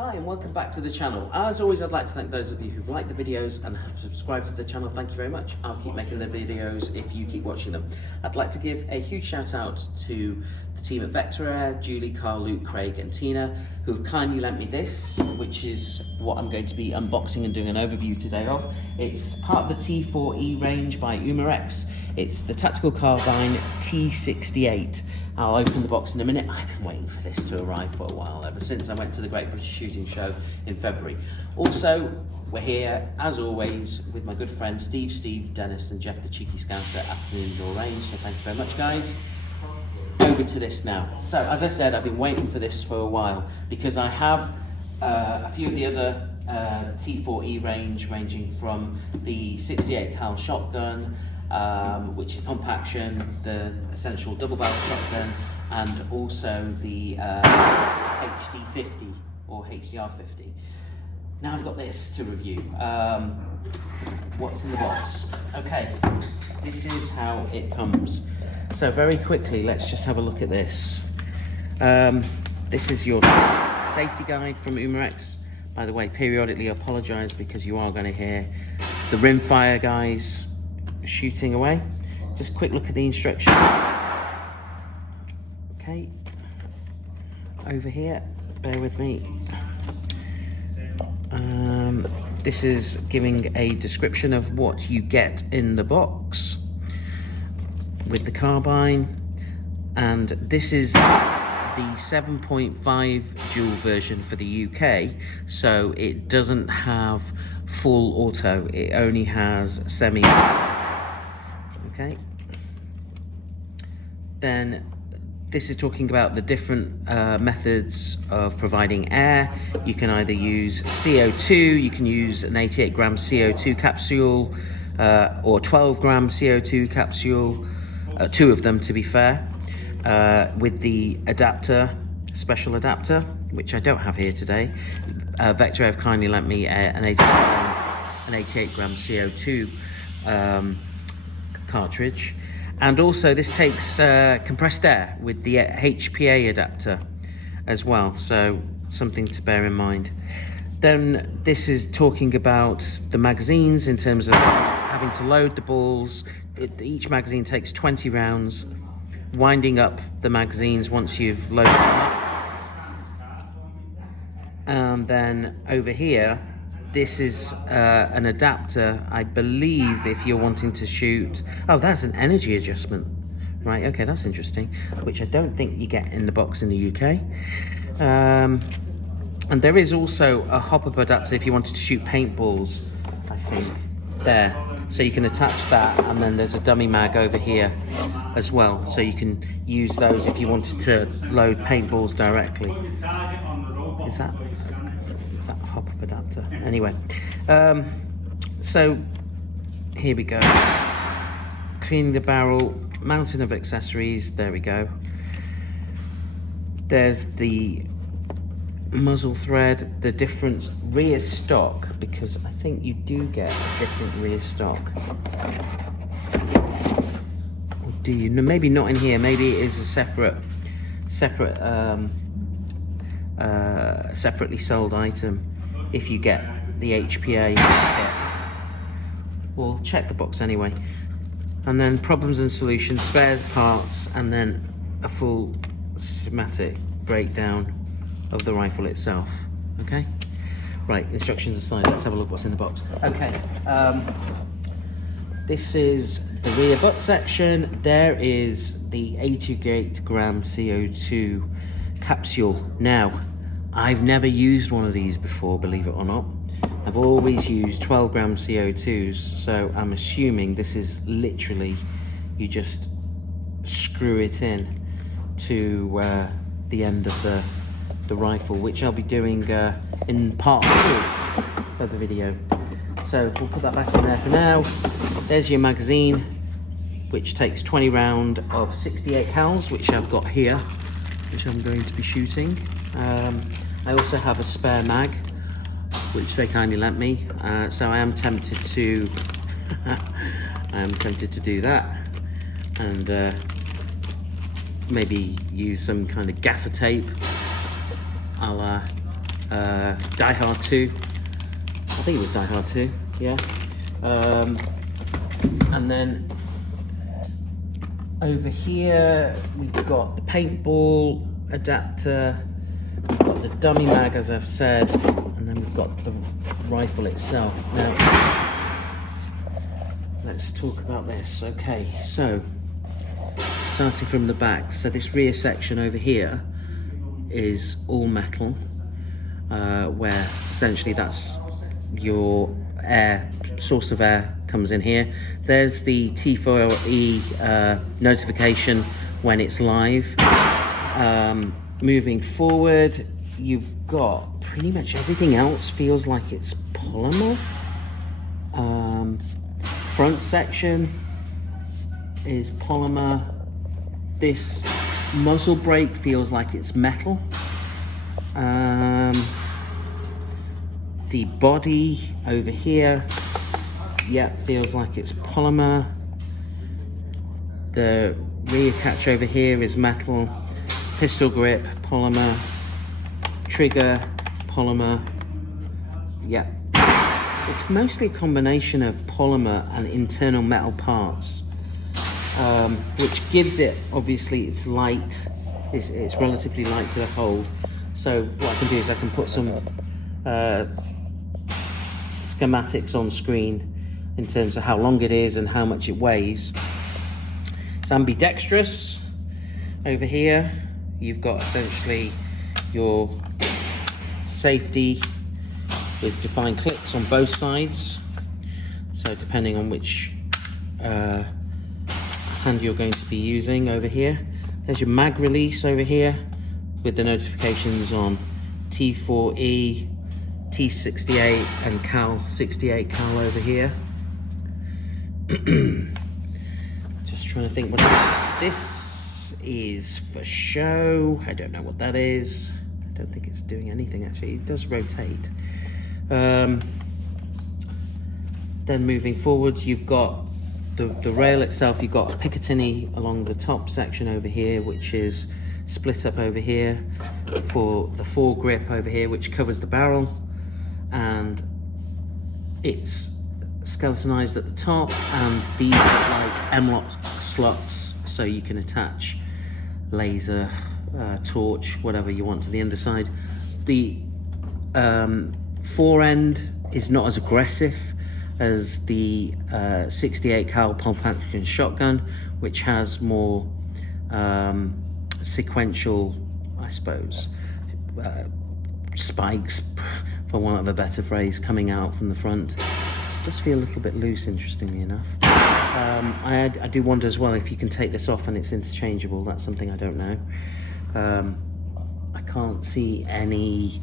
Hi and welcome back to the channel. As always, I'd like to thank those of you who've liked the videos and have subscribed to the channel. Thank you very much. I'll keep making the videos if you keep watching them. I'd like to give a huge shout out to the team at Vector Air, Julie, Carl, Luke, Craig and Tina, who've kindly lent me this, which is what I'm going to be unboxing and doing an overview today of. It's part of the T4E range by Umarex. It's the tactical carbine T68. I'll open the box in a minute. I've been waiting for this to arrive for a while, ever since I went to the Great British Shooting Show in February. Also, we're here, as always, with my good friends Steve, Dennis and Jeff the Cheeky Scouser at the indoor range. So thank you very much, guys. Over to this now. So, as I said, I've been waiting for this for a while because I have a few of the other T4E range, ranging from the 68 cal shotgun, which is pump action, the essential double barrel shotgun, and also the HD50 or HDR50. Now I've got this to review. What's in the box? Okay, this is how it comes. So very quickly, let's just have a look at this. This is your safety guide from Umarex. By the way, periodically apologise because you are going to hear the rimfire guys shooting away. Just a quick look at the instructions. Okay, over here, bear with me. This is giving a description of what you get in the box with the carbine, and this is the 7.5 dual version for the UK, so it doesn't have full auto, it only has semi. Okay, then this is talking about the different methods of providing air. You can either use CO2, you can use an 88 gram CO2 capsule, or 12 gram CO2 capsule, two of them to be fair, with the adapter, special adapter, which I don't have here today. Vector have kindly lent me an 88 gram CO2 cartridge. And also this takes compressed air with the HPA adapter as well, so something to bear in mind. Then this is talking about the magazines in terms of having to load the balls. Each magazine takes 20 rounds, winding up the magazines once you've loaded them up. And then over here, this is an adapter, I believe, if you're wanting to shoot. Oh, that's an energy adjustment. Right, okay, that's interesting, which I don't think you get in the box in the UK. And there is also a hop-up adapter if you wanted to shoot paintballs, I think, there. So you can attach that, and then there's a dummy mag over here as well. So you can use those if you wanted to load paintballs directly. Is that hop-up adapter? Anyway, so here we go. Cleaning the barrel, mountain of accessories, there we go. There's the muzzle thread, the different rear stock, because I think you do get a different rear stock. Or do you? No, maybe not in here, maybe it is a separately sold item if you get the HPA kit. We'll check the box anyway. And then problems and solutions, spare parts, and then a full schematic breakdown of the rifle itself. Okay, right, instructions aside, let's have a look what's in the box. Okay, this is the rear butt section. There is the 88 gram CO2 capsule. Now, I've never used one of these before, believe it or not. I've always used 12 gram CO2s, so I'm assuming this is literally, you just screw it in to the end of the rifle, which I'll be doing in part 2 of the video. So we'll put that back in there for now. There's your magazine, which takes 20 round of 68 cals, which I've got here, which I'm going to be shooting. I also have a spare mag, which they kindly lent me, so I am tempted to do that, and maybe use some kind of gaffer tape a la Die Hard 2. I think it was Die Hard 2, yeah. And then over here we've got the paintball adapter, we've got the dummy mag as I've said, and then we've got the rifle itself. Now, let's talk about this. Okay, so starting from the back, so this rear section over here is all metal, where essentially that's your air, source of air comes in here. There's the T4E notification when it's live. Moving forward, you've got pretty much everything else feels like it's polymer. Front section is polymer. This muzzle brake feels like it's metal. The body over here, yeah, feels like it's polymer. The rear catch over here is metal. Pistol grip, polymer. Trigger, polymer. Yeah. It's mostly a combination of polymer and internal metal parts, which gives it, obviously, it's light. It's relatively light to the hold. So what I can do is I can put some schematics on screen in terms of how long it is and how much it weighs. It's ambidextrous. Over here you've got essentially your safety with defined clips on both sides, so depending on which hand you're going to be using. Over here there's your mag release over here with the notifications on T4E, T68 and Cal 68 Cal over here. Just trying to think what else. This is for show. I don't know what that is. I don't think it's doing anything actually. It does rotate. Then moving forwards, you've got the rail itself. You've got a Picatinny along the top section over here, which is split up over here for the foregrip over here, which covers the barrel, and it's skeletonized at the top, and these are like M-lock slots, so you can attach laser, torch, whatever you want to the underside. The fore end is not as aggressive as the 68 cal pump action shotgun, which has more sequential, I suppose, spikes, for want of a better phrase, coming out from the front. It does feel a little bit loose, interestingly enough. I do wonder as well if you can take this off and it's interchangeable. That's something I don't know. I can't see any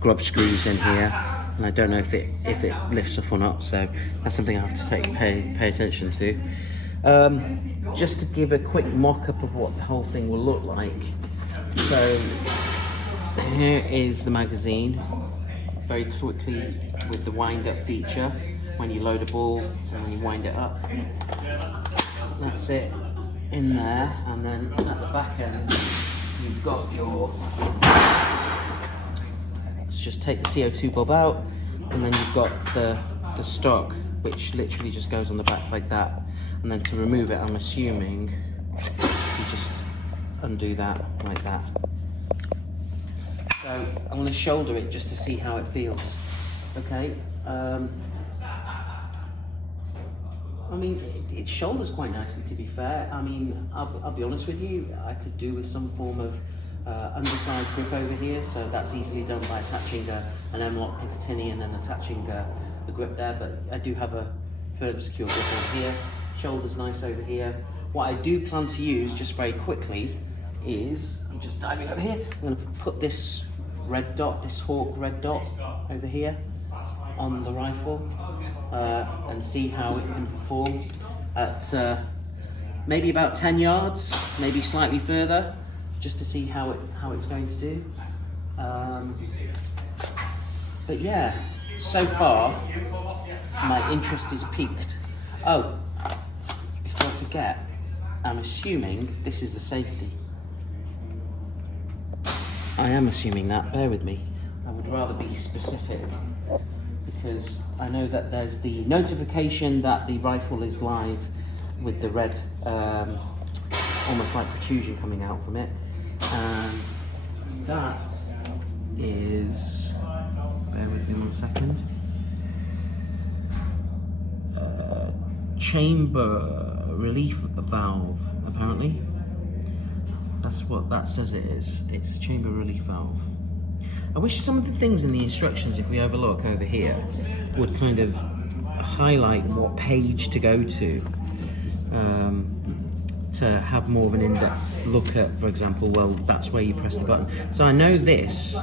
grub screws in here, and I don't know if it lifts up or not, so that's something I have to pay attention to. Just to give a quick mock-up of what the whole thing will look like. So here is the magazine, very quickly with the wind-up feature. When you load a ball and when you wind it up, that's it in there. And then at the back end, you've got your, let's just take the CO2 bulb out, and then you've got the stock, which literally just goes on the back like that. And then to remove it, I'm assuming you just undo that like that. So I'm going to shoulder it just to see how it feels. Okay. I mean, it shoulders quite nicely, to be fair. I mean, I'll be honest with you, I could do with some form of underside grip over here, so that's easily done by attaching an M-lock Picatinny and then attaching the grip there, but I do have a firm, secure grip over here. Shoulders nice over here. What I do plan to use, just very quickly, is, I'm just diving over here, I'm going to put this red dot, this Hawk red dot over here on the rifle, and see how it can perform at maybe about 10 yards, maybe slightly further, just to see how it's going to do. But yeah, so far my interest is piqued. Oh, before I forget, I'm assuming this is the safety. I am assuming that, bear with me. I would rather be specific because I know that there's the notification that the rifle is live with the red, almost like protrusion coming out from it. And that is, bear with me 1 second, chamber relief valve, apparently. That's what that says it is. It's a chamber relief valve. I wish some of the things in the instructions, if we overlook over here, would kind of highlight what page to go to have more of an in-depth look at, for example, well, that's where you press the button. So I know this,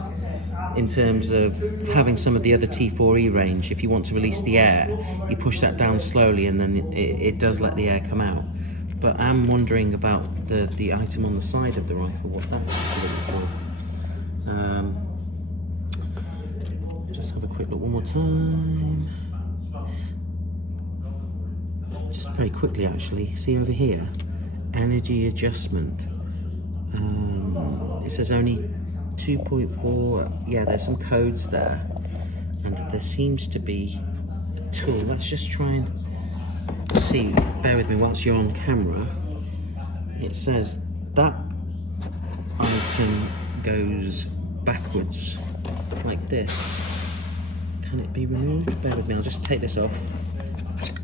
in terms of having some of the other T4E range, if you want to release the air, you push that down slowly and then it does let the air come out. But I'm wondering about the item on the side of the rifle, what that's for. Just have a quick look one more time. Just very quickly actually, see over here, energy adjustment. It says only 2.4, yeah, there's some codes there. And there seems to be a tool. Let's just try and see, bear with me whilst you're on camera. It says that item goes backwards like this. Can it be removed? Bear with me, I'll just take this off.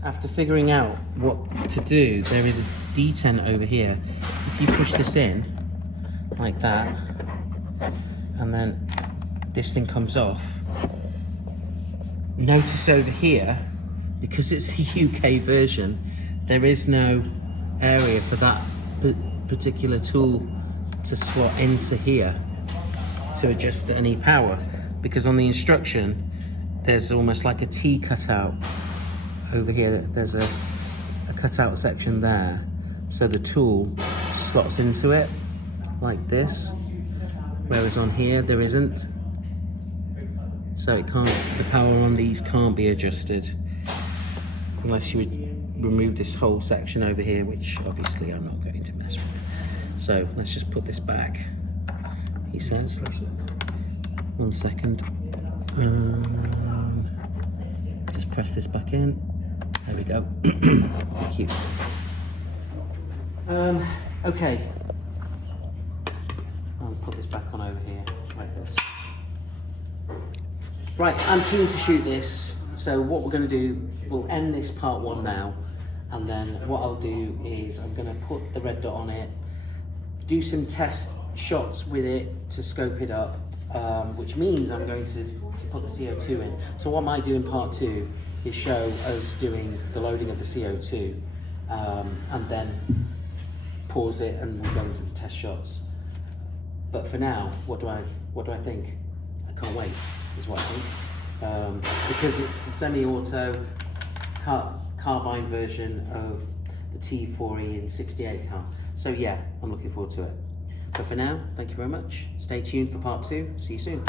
After figuring out what to do, there is a D10 over here. If you push this in like that, and then this thing comes off, notice over here, because it's the UK version, there is no area for that particular tool to slot into here to adjust any power, because on the instruction there's almost like a T cutout over here. There's a cutout section there, so the tool slots into it like this, whereas on here there isn't. So it can't, the power on these can't be adjusted unless you would remove this whole section over here, which obviously I'm not going to mess with. So let's just put this back, he says. 1 second. Just press this back in. There we go. Thank you. Okay. I'll put this back on over here, like this. Right, I'm keen to shoot this. So what we're going to do, we'll end this part 1 now, and then what I'll do is I'm going to put the red dot on it, do some test shots with it to scope it up, which means I'm going to put the CO2 in. So what I might do in part 2 is show us doing the loading of the CO2, and then pause it and we'll go into the test shots. But for now, what do I think? I can't wait, is what I think. Because it's the semi-auto carbine version of the T4E in 68 car. So yeah, I'm looking forward to it. But for now, thank you very much. Stay tuned for part 2. See you soon.